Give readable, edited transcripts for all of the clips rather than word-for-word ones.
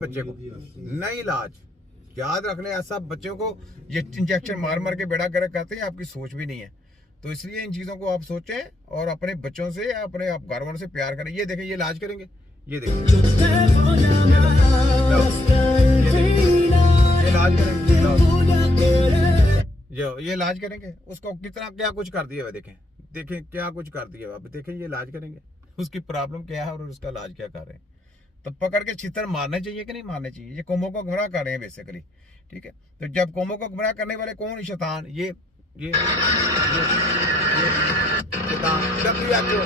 बच्चे को नहीं इलाज। याद रखने ऐसा बच्चों को ये इंजेक्शन मार मार के बेड़ा गर्क करते हैं, आपकी सोच भी नहीं है। तो इसलिए इन चीज़ों को आप सोचें और अपने बच्चों से अपने आप घर वालों से प्यार करें। ये देखें, ये इलाज करेंगे, ये देखें, ये इलाज करेंगे, जो ये इलाज करेंगे उसको कितना क्या कुछ कर दिया है। देखें देखें क्या कुछ कर दिया है। अब देखें ये इलाज करेंगे, उसकी प्रॉब्लम क्या है और उसका इलाज क्या कर रहे हैं। तो पकड़ के छितर मारने चाहिए कि नहीं मारने चाहिए। ये कौमों को गुमराह कर रहे हैं बेसिकली, ठीक है। तो जब कौमों को गुमराह करने वाले कौन, शैतान, ये शैतान WHO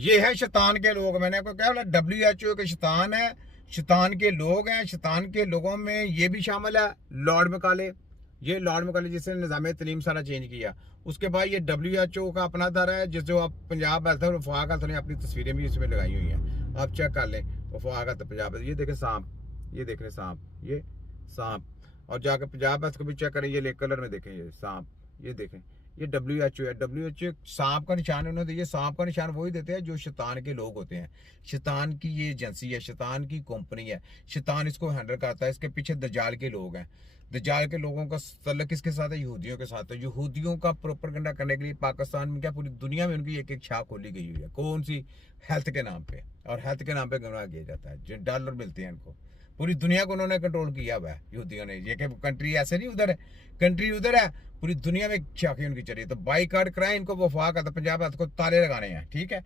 ये है शैतान के लोग। मैंने आपको क्या बोला, WHO के शैतान है, शैतान के लोग हैं। शैतान के लोगों में ये भी शामिल है लॉर्ड मैकाले। ये लॉर्ड मैकाले जिसने निज़ाम तलीम सारा चेंज किया। उसके बाद ये WHO का अपना अदारा है, जिस जो आप पंजाब हेल्थ और वफाक हेल्थ ने अपनी तस्वीरें भी इसमें लगाई हुई हैं, आप चेक कर लें। वफाक हेल्थ पंजाब, ये देखें सांप, ये देख रहे सांप, ये सांप। और जाकर पंजाब हेल्थ को भी चेक करें, ये कलर में देखें, ये सांप, ये देखें, ये WHO है। WHO सांप का निशान उन्होंने दिया। सांप का निशान वही देते हैं जो शैतान के लोग होते हैं। शैतान की ये एजेंसी है, शैतान की कंपनी है, शैतान इसको हैंडल करता है। इसके पीछे दज्जाल के लोग हैं। दज्जाल के लोगों का तल्लुक किसके साथ है, यहूदियों के साथ है। यहूदियों का प्रोपेगेंडा करने के लिए पाकिस्तान में क्या पूरी दुनिया में उनकी एक एक शाख खोली गई हुई है। कौन सी, हेल्थ के नाम पे। और हेल्थ के नाम पे गुमराह किया जाता है, जो डॉलर मिलते हैं इनको। पूरी दुनिया को उन्होंने कंट्रोल किया हुआ है यहूदियों ने। ये कंट्री ऐसे नहीं उधर है, कंट्री उधर है, पूरी दुनिया में शाखें उनकी चली। तो बाईकाट कराएं इनको, वफाक हेल्थ पंजाब हेल्थ को ताले लगाने हैं, ठीक है।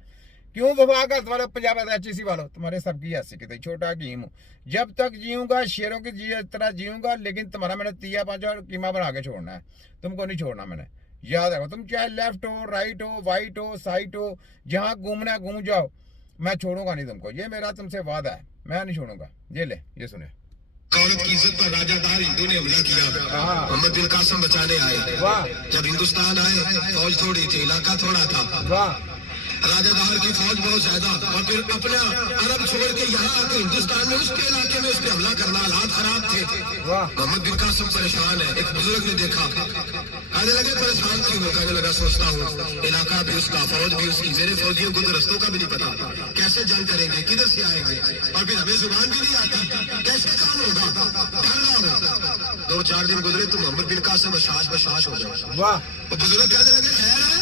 क्यों वफाक हेल्थ वालों, पंजाब हेल्थ HEC वालों, तुम्हारे सबकी ऐसी कितनी छोटा गेम हूँ। जब तक जीऊंगा शेरों की तरह जीऊंगा, लेकिन तुम्हारा मैंने तिया पांचा और कीमा बना के छोड़ना है। तुमको नहीं छोड़ना मैंने, याद रखो। तुम चाहे लेफ्ट हो, राइट हो, वाइट हो, साइट हो, जहां घूमना है घूम जाओ, मैं छोड़ूंगा नहीं तुमको। ये मेरा तुमसे वादा है, मैं नहीं छोड़ूंगा। ये ले, ये सुने। औरत की इज्जत पर राजादार हिंदू ने हमला किया। मोहम्मद बिन कासिम बचाने आए। जब हिंदुस्तान आए, फौज थोड़ी थी, इलाका थोड़ा था। राजादार की फौज बहुत ज्यादा, और फिर अपना अरब छोड़ के यहाँ आके हिंदुस्तान में उसके इलाके में उस पर हमला करना, हालात खराब थे। मोहम्मद बिन कासिम परेशान है। एक बुजुर्ग ने देखा, आने लगे परेशान क्यों हो, कहने लगा सोचता हूँ इलाका भी उसका, फौज भी उसकी, मेरे फौजियों को तो रस्तों का भी नहीं पता, कैसे जंग करेंगे, किधर से आएंगे, और फिर हमें जुबान भी नहीं आती, कैसे काम होगा, डर रहा हूँ। 2-4 दिन गुजरे तो मोहम्मद बिन कासिम बशाश हो गए। वाह। बुजुर्ग कहने लगे खैर है,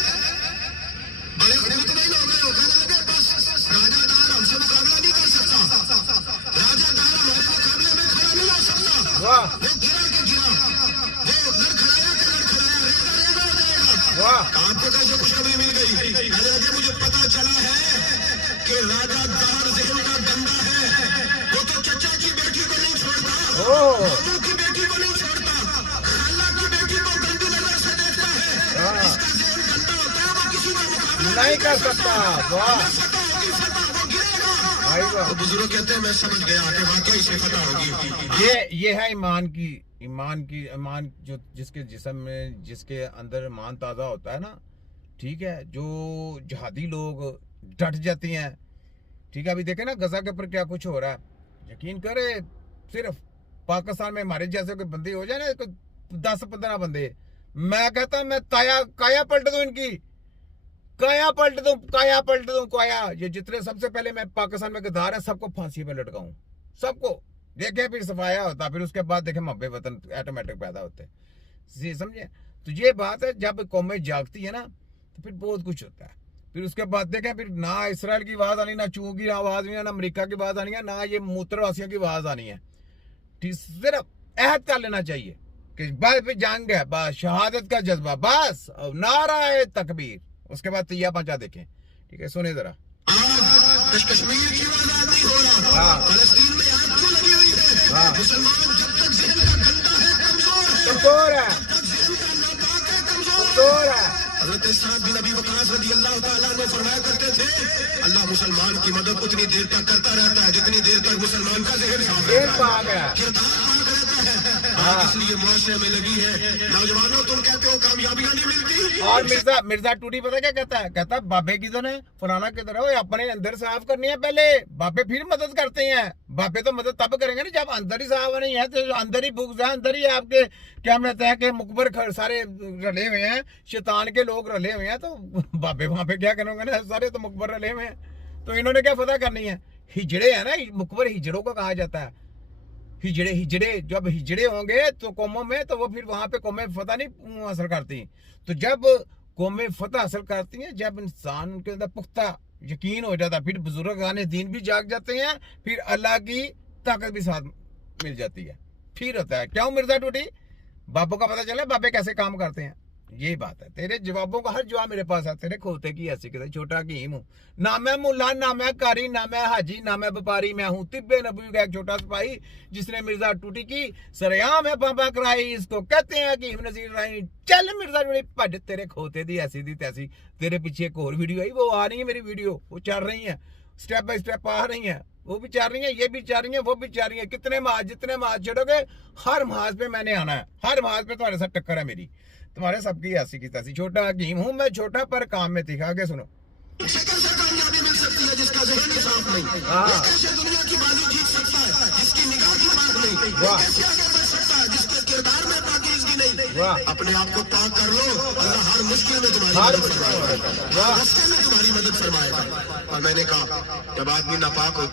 बड़े खुतबे लोग हैं, कहने लगे बस राजादार हमसे मुकाबला नहीं कर सकता, राजादार हमारे मुकाबले में खड़ा नहीं हो सकता। वाह। वो गिरा के गिरा, वो लड़खड़ाया के लड़खड़ाया, रेगा हो जाएगा। वाह। आपको कैसे खुशखबरी मिल गई? कहने लगे मुझे पता चला है कि राजादार ज़हन का गंदा है, वो तो चचा की बेटी को नहीं छोड़ता, मामू की बेटी को नहीं छोड़ता, खाला की बेटी को गंदी नजर से देखता है। इसका ज़हन गंदा होता है, वो किसी का मुकाबला नहीं कर सकता। वाह। तो बुजुर्ग कहते हैं मैं समझ गया कि वाकई से फतह होगी। ये है ईमान जो जिसके जिस्म में, जिसके अंदर ईमान ताज़ा होता है ना, ठीक है। जो जिहादी लोग डट जाते हैं, ठीक है। अभी देखे ना गजा के ऊपर क्या कुछ हो रहा है। यकीन करे, सिर्फ पाकिस्तान में हमारे जैसे कोई बंदे हो जाए ना, 10-15 बंदे, मैं कहता हूं मैं काया पलट दूं इनकी, काया पलट दूं काया। ये जितने सबसे पहले मैं पाकिस्तान में गद्दार है सबको फांसी पे लटकाऊं, सबको। देखे फिर सफाया होता, फिर उसके बाद देखे मब्बे वतन ऑटोमेटिक पैदा होते, समझे। तो ये बात है, जब कौमें जागती है ना तो फिर बहुत कुछ होता है। फिर उसके बाद देखें, फिर ना इसराइल की आवाज आनी, ना चू की आवाज आनी, ना अमेरिका की आवाज आनी है, ना ये मूत्रवासियों की आवाज आनी है, सिर्फ अहद कर लेना चाहिए कि बस पे जंग है, बस शहादत का जज्बा, बस नारा तकबीर, उसके बाद तैया पंचा देखें। ठीक है, सुने जरा। कश्मीर की आजादी हो रहा, फलस्तीन में आग क्यों लगी हुई है? मुसलमान जब तक ज़हन का गंदा है, कमजोर है, कमजोर है। हज़रत साद बिन अबी वक़ास रज़ी अल्लाह ताला अन्हु फरमाया करते थे, अल्लाह मुसलमान की मदद उतनी देर तक करता रहता है जितनी देर तक मुसलमान का ज़हन साफ है, किरदार पाक रहता है। इसलिए मुआशरे में लगी है। नौजवानों, तुम कहते हो कामयाबियां नहीं मिलती। और मिर्जा टूटी पता क्या कहता है? कहता है बाबे किधर है, फलाना किधर है, अपने अंदर साफ करनी है पहले, बाबे फिर मदद करते हैं। बाबे तो मदद तब करेंगे ना जब अंदर ही साफ नहीं है, तो अंदर ही बुग्ज है, अंदर ही आपके क्या कहते हैं कि मुकबर सारे रले हुए हैं, शैतान के लोग रले हुए हैं, तो बाबे वहां पे क्या करेंगे ना, सारे तो मुकबर रले हुए हैं। तो इन्होंने क्या फतह करनी है? हिजड़े है ना, मुकबर हिजड़ों को कहा जाता है। हिजड़े जब हिजड़े होंगे तो कौमों में, तो वो फिर वहां पे कौमें फतह नहीं हासिल करती। तो जब कौमें फतह हासिल करती हैं, जब इंसान के अंदर पुख्ता यकीन हो जाता है, फिर बुजुर्गान दीन भी जाग जाते हैं, फिर अल्लाह की ताकत भी साथ मिल जाती है, फिर होता है। क्यों मिर्जा टूटी? बाबू का पता चला बाबे कैसे काम करते हैं, यही बात है। तेरे जवाबों का हर जवाब मेरे पास है। तेरे खोते की ऐसी कहते छोटा हकीम हूँ, ना मैं मुल्ला, ना मैं कारी, ना मैं हाजी, ना मैं व्यापारी, मैं हूँ तिब्बे नबी का एक छोटा सिपाही जिसने मिर्जा टूटी की सरेआम है पापा कराई। इसको कहते हैं कि नजीर राई। चल मिर्जा टूटी भज, तेरे खोते दी ऐसी दी तैसी। तेरे पीछे एक और वीडियो आई, वो आ रही है मेरी वीडियो, वो चल रही है, स्टेप बाय स्टेप आ रही है, वो भी चाह रही है, ये भी चाह रही है, वो भी चाह रही है। कितने महाज, जितने महाज छोड़ोगे, हर महाज पे मैंने आना है, हर महाज पे तुम्हारे साथ टक्कर है मेरी, तुम्हारे सबकी ऐसी की तैसी। छोटा हकीम हूं मैं, छोटा पर काम में तीखा। आगे सुनो। कामयाबी मिल सकती है जिसका ज़हन ही साफ नहीं, कैसे दुनिया की बाजी जीत सकता है जिसकी निगाह की बात नहीं, कैसे आगे बढ़ सकता है जिसके किरदार में पाकीज़गी नहीं। अपने आप को पाक कर लो, अल्लाह हर मुश्किल में तुम्हारी मदद फरमाएगा, और मैंने कहा जब आदमी नापाक होता